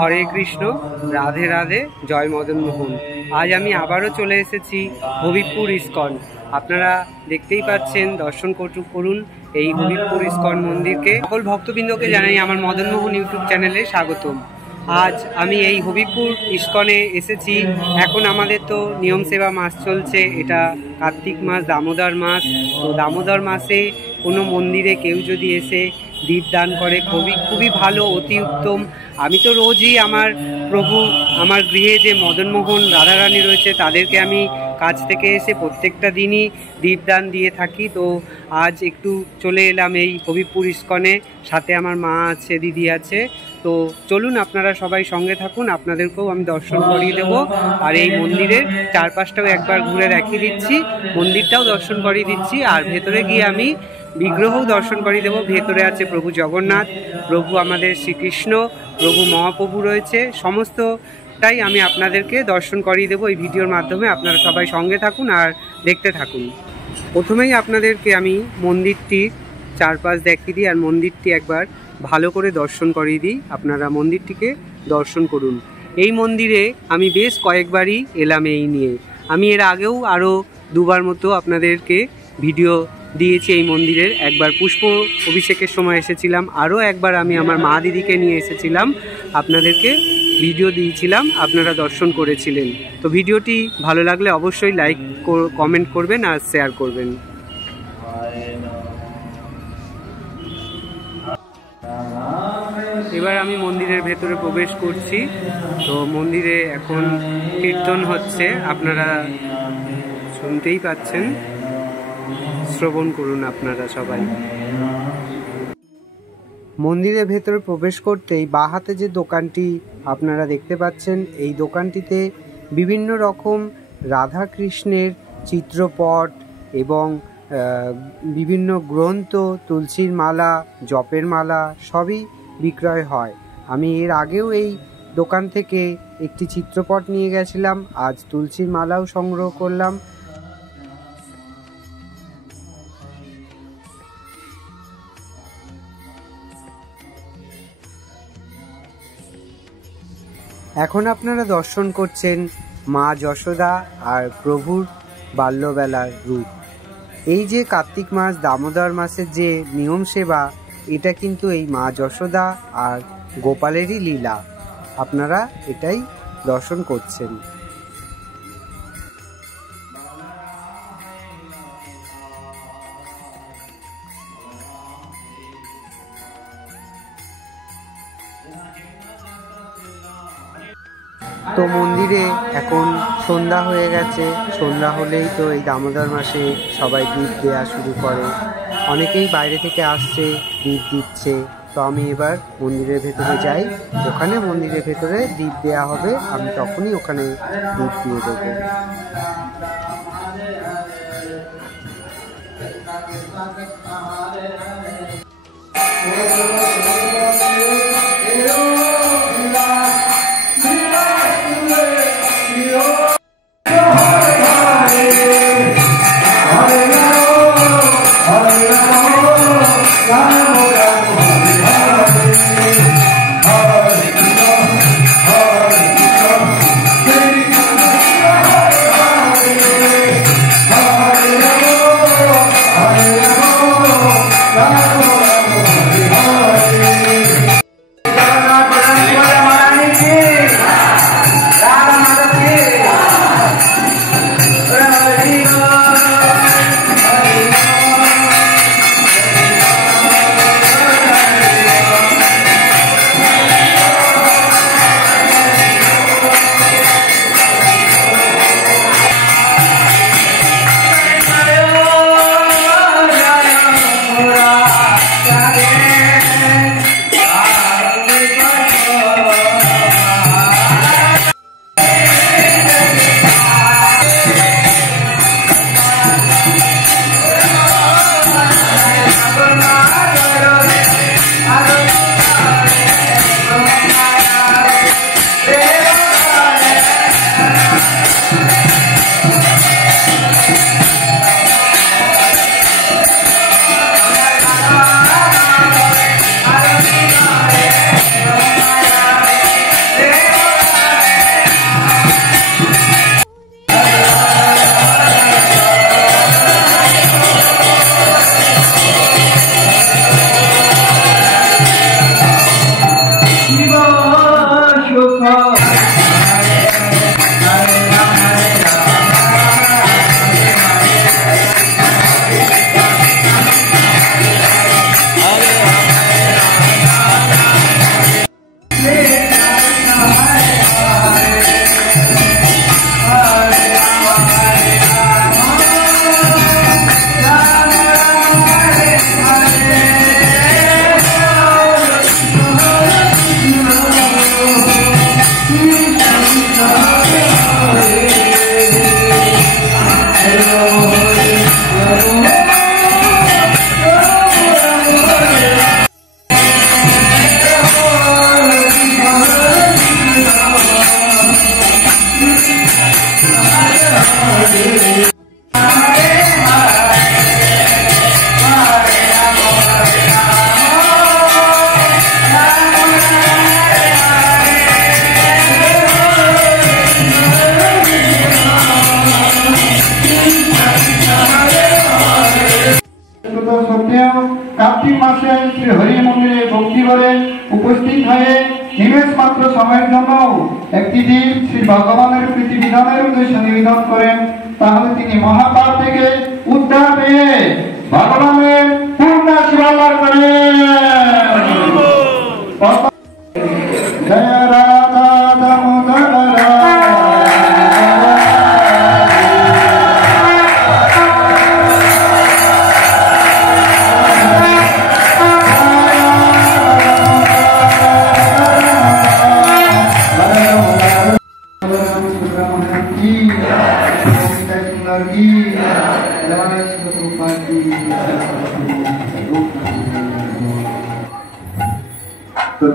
হরে কৃষ্ণ, রাধে রাধে, জয় মদন মোহন। আজ আমি আবারও চলে এসেছি হবিবপুর ইস্কন। আপনারা দেখতেই পাচ্ছেন, দর্শন করুন এই হবিবপুর ইস্কন মন্দিরকে। সকল ভক্তবৃন্দকে জানাই আমার মদন মোহন ইউটিউব চ্যানেলে স্বাগতম। আজ আমি এই হবিবপুর ইস্কনে এসেছি। এখন আমাদের তো নিয়ম সেবা মাস চলছে, এটা কার্তিক মাস, দামোদর মাস। তো দামোদর মাসে কোনো মন্দিরে কেউ যদি এসে দীপদান করে খুবই ভালো, অতি উত্তম। আমি তো রোজই আমার গৃহে যে মদনমোহন রাধারানী রয়েছে তাদেরকে আমি কাজ থেকে এসে প্রত্যেকটা দিনই দীপদান দিয়ে থাকি। তো আজ একটু চলে এলাম এই হবিবপুর ইস্কনে, সাথে আমার মা আছে, দিদি আছে। তো চলুন আপনারা সবাই সঙ্গে থাকুন, আপনাদেরকেও আমি দর্শন করিয়ে দেবো। আর এই মন্দিরের চারপাশটাও একবার ঘুরে দেখিয়ে দিচ্ছি, মন্দিরটাও দর্শন করিয়ে দিচ্ছি। আর ভেতরে গিয়ে আমি বিগ্রহও দর্শন করিয়ে দেবো। ভেতরে আছে প্রভু জগন্নাথ, প্রভু আমাদের শ্রীকৃষ্ণ, প্রভু মহাপ্রভু রয়েছে। সমস্তটাই আমি আপনাদেরকে দর্শন করিয়ে দেবো এই ভিডিওর মাধ্যমে। আপনারা সবাই সঙ্গে থাকুন আর দেখতে থাকুন। প্রথমেই আপনাদেরকে আমি মন্দিরটির চারপাশ দেখিয়ে দিই আর মন্দিরটি একবার ভালো করে দর্শন করিয়ে দিই। আপনারা মন্দিরটিকে দর্শন করুন। এই মন্দিরে আমি বেশ কয়েকবারই এলাম এই নিয়ে। আমি এর আগেও আরও দুবার মতো আপনাদেরকে ভিডিও দিয়েছি এই মন্দিরের। একবার পুষ্প অভিষেকের সময় এসেছিলাম, আরও একবার আমি আমার মা দিদিকে নিয়ে এসেছিলাম, আপনাদেরকে ভিডিও দিয়েছিলাম, আপনারা দর্শন করেছিলেন। তো ভিডিওটি ভালো লাগলে অবশ্যই লাইক কমেন্ট করবেন আর শেয়ার করবেন। এবার আমি মন্দিরের ভেতরে প্রবেশ করছি। তো মন্দিরে এখন কীর্তন হচ্ছে, আপনারা শুনতেই পাচ্ছেন, শ্রবণ করুন আপনারা সবাই। মন্দিরের ভেতরে প্রবেশ করতেই বাঁ হাতে যে দোকানটি আপনারা দেখতে পাচ্ছেন, এই দোকানটিতে বিভিন্ন রকম রাধা কৃষ্ণের চিত্রপট এবং বিভিন্ন গ্রন্থ, তুলসীর মালা, জপের মালা সবই বিক্রয় হয়। আমি এর আগেও এই দোকান থেকে একটি চিত্রপট নিয়ে গেছিলাম, আজ তুলসীর মালাও সংগ্রহ করলাম। এখন আপনারা দর্শন করছেন মা যশোদা আর প্রভুর বাল্যবেলার রূপ। এই যে কার্তিক মাস, দামোদর মাসের যে নিয়ম সেবা, এটা কিন্তু এই মা যশোদা আর গোপালেরই লীলা। আপনারা এটাই দর্শন করছেন। তো মন্দিরে এখন সন্ধ্যা হয়ে গেছে। সন্ধ্যা হলেই তো এই দামোদর মাসে সবাই দীপ দেওয়া শুরু করে। অনেকেই বাইরে থেকে আসছে, দীপ দিচ্ছে। তো আমি এবার মন্দিরের ভেতরে যাই, ওখানে মন্দিরের ভেতরে দীপ দেওয়া হবে, আমি তখনই ওখানে দীপ দিয়ে দেবো। করে উপস্থিত হয়ে নিমেষ মাত্র সময়ের জন্য একটি জীব শ্রী ভগবানের প্রীতিবিধানের উদ্দেশ্যে নিবেদন করেন, তাহলে তিনি মহাপাপ থেকে উদ্ধার পেয়ে ভগবানের পূর্ণ সেবা লাভ করেন। জয় রাধা দামোদর तो